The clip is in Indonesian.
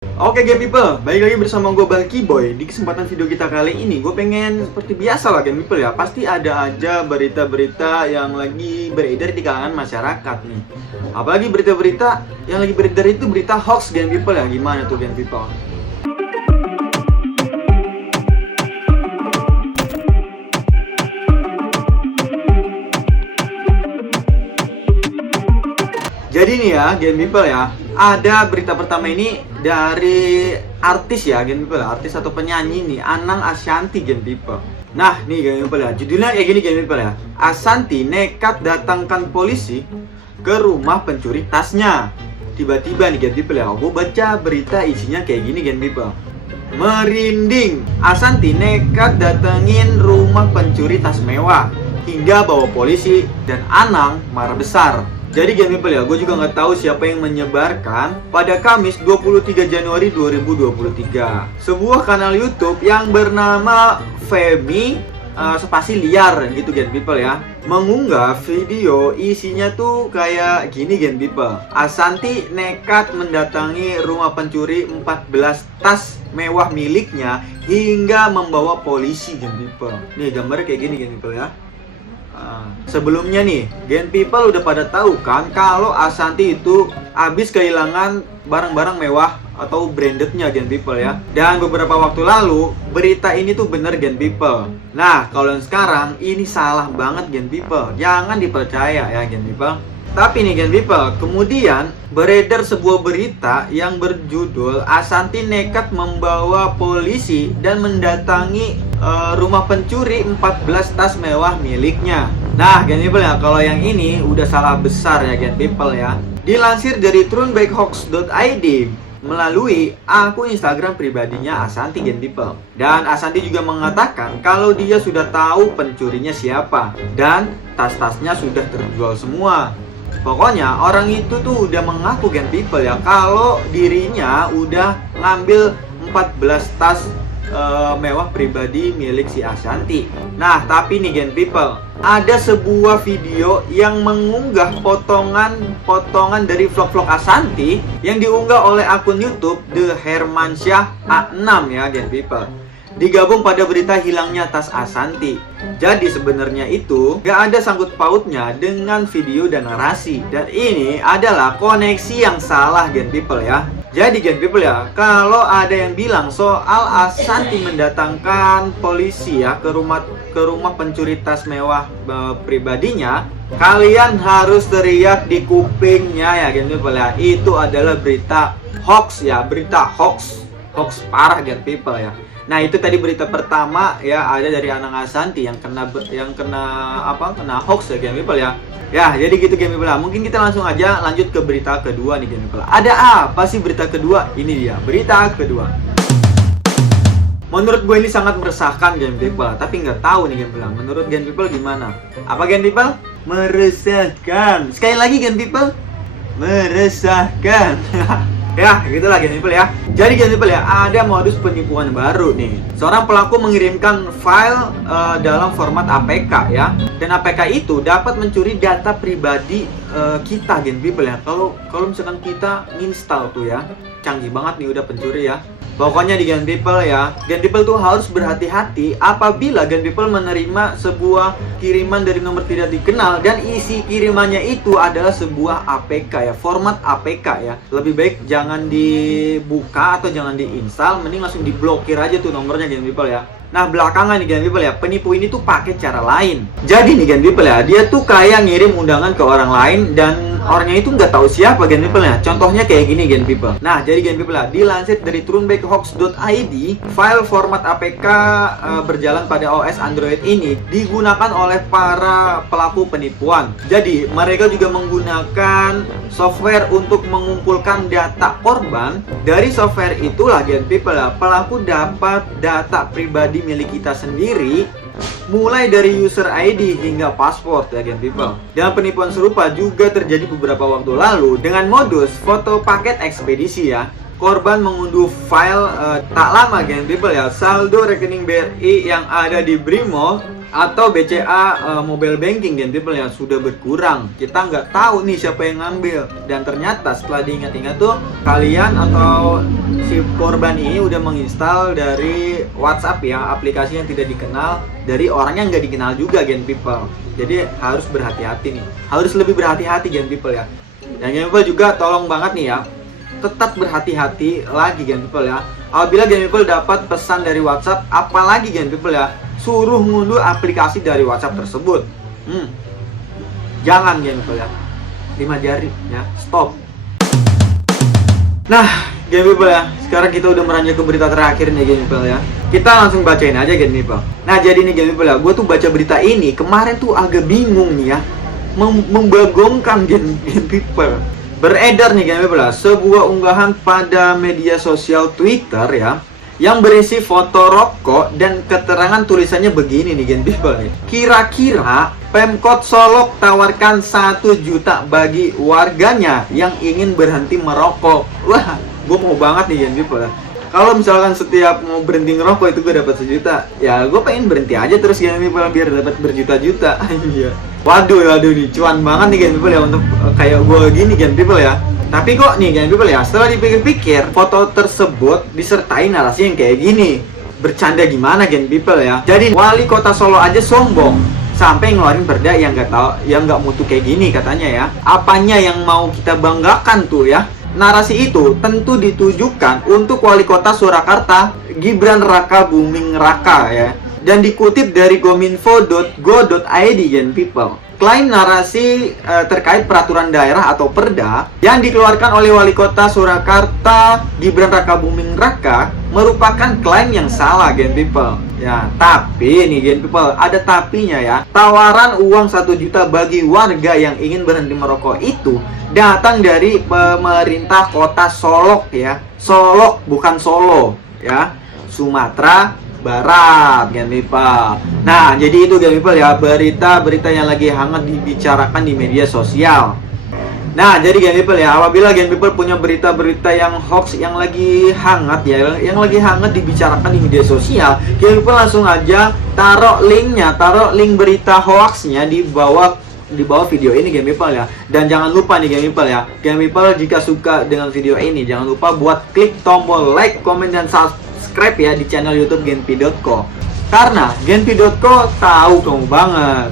Oke game people, balik lagi bersama gue Balki Boy. Di kesempatan video kita kali ini, gue pengen seperti biasa lah game people ya. Pasti ada aja berita-berita yang lagi beredar di kalangan masyarakat nih. Apalagi berita-berita yang lagi beredar itu berita hoax game people ya. Gimana tuh game people? Jadi nih ya, game people ya, ada berita pertama ini dari artis ya, game people, artis atau penyanyi nih, Anang Ashanty game people. Nah, nih game people ya, judulnya kayak gini game people ya. Ashanty nekat datangkan polisi ke rumah pencuri tasnya. Tiba-tiba nih game people ya, gue baca berita isinya kayak gini game people. Merinding, Ashanty nekat datengin rumah pencuri tas mewah hingga bawa polisi dan Anang marah besar. Jadi game people ya, gue juga nggak tahu siapa yang menyebarkan pada Kamis 23 Januari 2023 sebuah kanal YouTube yang bernama Femi spasi liar gitu game people ya, mengunggah video isinya tuh kayak gini game people. Ashanty nekat mendatangi rumah pencuri 14 tas mewah miliknya hingga membawa polisi game people. Nih gambarnya kayak gini game people ya. Sebelumnya nih, Gen People udah pada tahu kan kalau Ashanty itu habis kehilangan barang-barang mewah atau brandednya Gen People ya. Dan beberapa waktu lalu berita ini tuh bener Gen People. Nah, kalau yang sekarang ini salah banget Gen People. Jangan dipercaya ya Gen People. Tapi nih Gen People, kemudian beredar sebuah berita yang berjudul Ashanty nekat membawa polisi dan mendatangi rumah pencuri 14 tas mewah miliknya. Nah Gen People ya, kalau yang ini udah salah besar ya Gen People ya. Dilansir dari truthbackhoax.id melalui akun Instagram pribadinya Ashanty Gen People. Dan Ashanty juga mengatakan kalau dia sudah tahu pencurinya siapa dan tas-tasnya sudah terjual semua. Pokoknya orang itu tuh udah mengaku Gen People ya kalau dirinya udah ngambil 14 tas mewah pribadi milik si Ashanty. Nah tapi nih Gen People, ada sebuah video yang mengunggah potongan dari vlog-vlog Ashanty yang diunggah oleh akun YouTube The Hermansyah A6 ya Gen People. Digabung pada berita hilangnya tas Ashanty. Jadi sebenarnya itu gak ada sangkut pautnya dengan video dan narasi. Dan ini adalah koneksi yang salah Gen People ya. Jadi Gen People ya, kalau ada yang bilang soal Ashanty mendatangkan polisi ya ke rumah pencuri tas mewah pribadinya, kalian harus teriak di kupingnya ya Gen People ya. Itu adalah berita hoax ya, berita hoax parah Gen People ya. Nah itu tadi berita pertama ya, ada dari Anang Ashanty yang kena hoax ya Gen People ya. Ya jadi gitu Gen People. Mungkin kita langsung aja lanjut ke berita kedua nih Gen People. Ada apa sih berita kedua? Ini dia berita kedua. Menurut gue ini sangat meresahkan Gen People, tapi nggak tahu nih Gen People. Menurut Gen People gimana? Apa Gen People? Meresahkan. Sekali lagi Gen People, meresahkan. Ya, gitulah Gen People ya. Jadi Gen People ya, ada modus penipuan baru nih. Seorang pelaku mengirimkan file dalam format APK ya. Dan APK itu dapat mencuri data pribadi kita Gen People ya. Kalau misalkan kita install tuh ya, canggih banget nih udah pencuri ya. Pokoknya di Gen People ya, Gen People tuh harus berhati-hati apabila Gen People menerima sebuah kiriman dari nomor tidak dikenal dan isi kirimannya itu adalah sebuah APK ya, format APK ya. Lebih baik jangan dibuka atau jangan diinstal, mending langsung diblokir aja tuh nomornya Gen People ya. Nah belakangan nih Gen People ya, penipu ini tuh pakai cara lain. Jadi nih Gen People ya, dia tuh kayak ngirim undangan ke orang lain dan orangnya itu nggak tahu siapa Gen People ya. Contohnya kayak gini Gen People. Nah jadi Gen People ya, dilansir dari truthbackhoax.id, file format APK berjalan pada OS Android ini digunakan oleh para pelaku penipuan. Jadi mereka juga menggunakan software untuk mengumpulkan data korban. Dari software itulah Gen People ya, pelaku dapat data pribadi milik kita sendiri, mulai dari user ID hingga password ya Gen People. Dan penipuan serupa juga terjadi beberapa waktu lalu dengan modus foto paket ekspedisi ya. Korban mengunduh file tak lama Gen People ya, saldo rekening BRI yang ada di Brimo atau BCA mobile banking Gen People yang sudah berkurang. Kita nggak tahu nih siapa yang ngambil. Dan ternyata setelah diingat-ingat tuh, kalian atau si korban ini udah menginstal dari WhatsApp ya, aplikasi yang tidak dikenal, dari orang yang nggak dikenal juga Gen People. Jadi harus berhati-hati nih, harus lebih berhati-hati Gen People ya. Dan Gen People juga tolong banget nih ya, tetap berhati-hati lagi Gen People ya. Apabila Gen People dapat pesan dari WhatsApp, apalagi Gen People ya, suruh ngunduh aplikasi dari WhatsApp tersebut. Jangan Gen People ya, 5 jari ya, stop. Nah Gen People ya, sekarang kita udah meranjak ke berita terakhir nih Gen People ya. Kita langsung bacain aja Gen People. Nah jadi nih Gen People ya, gue tuh baca berita ini kemarin tuh agak bingung nih ya, membagongkan Gen People. Beredar nih Gen People ya, sebuah unggahan pada media sosial Twitter ya, yang berisi foto rokok dan keterangan tulisannya begini nih Gen People nih. Kira-kira Pemkot Solok tawarkan 1 juta bagi warganya yang ingin berhenti merokok. Wah, gue mau banget nih Gen People ya. Kalau misalkan setiap mau berhenti ngerokok itu gue dapat 1 juta, ya gue pengen berhenti aja terus Gen People biar dapat berjuta-juta. Iya. Waduh nih, cuan banget nih Gen People ya untuk kayak gue gini Gen People ya. Tapi kok nih Gen People ya, setelah dipikir-pikir, foto tersebut disertai narasi yang kayak gini. Bercanda gimana Gen People ya? Jadi wali kota Solo aja sombong sampai ngeluarin perda yang nggak mutu kayak gini katanya ya. Apanya yang mau kita banggakan tuh ya? Narasi itu tentu ditujukan untuk wali kota Surakarta, Gibran Raka Buming Raka ya. Dan dikutip dari gominfo.go.id Gen People. Klaim narasi terkait peraturan daerah atau perda yang dikeluarkan oleh wali kota Surakarta Gibran Raka Buming Raka merupakan klaim yang salah Gen People. Ya, tapi nih Gen People, ada tapinya ya. Tawaran uang 1 juta bagi warga yang ingin berhenti merokok itu datang dari pemerintah kota Solok ya. Solok bukan Solo ya. Sumatera Barat Gen People. Nah jadi itu Gen People ya, berita-berita yang lagi hangat dibicarakan di media sosial. Nah jadi Gen People ya, apabila Gen People punya berita-berita yang hoax yang lagi hangat ya, yang lagi hangat dibicarakan di media sosial, Gen People langsung aja taruh link berita hoaxnya di bawah video ini Gen People ya. Dan jangan lupa nih Gen People ya, Gen People jika suka dengan video ini jangan lupa buat klik tombol like, komen, dan subscribe ya di channel YouTube Genpi.co. Karena Genpi.co tahu kamu banget.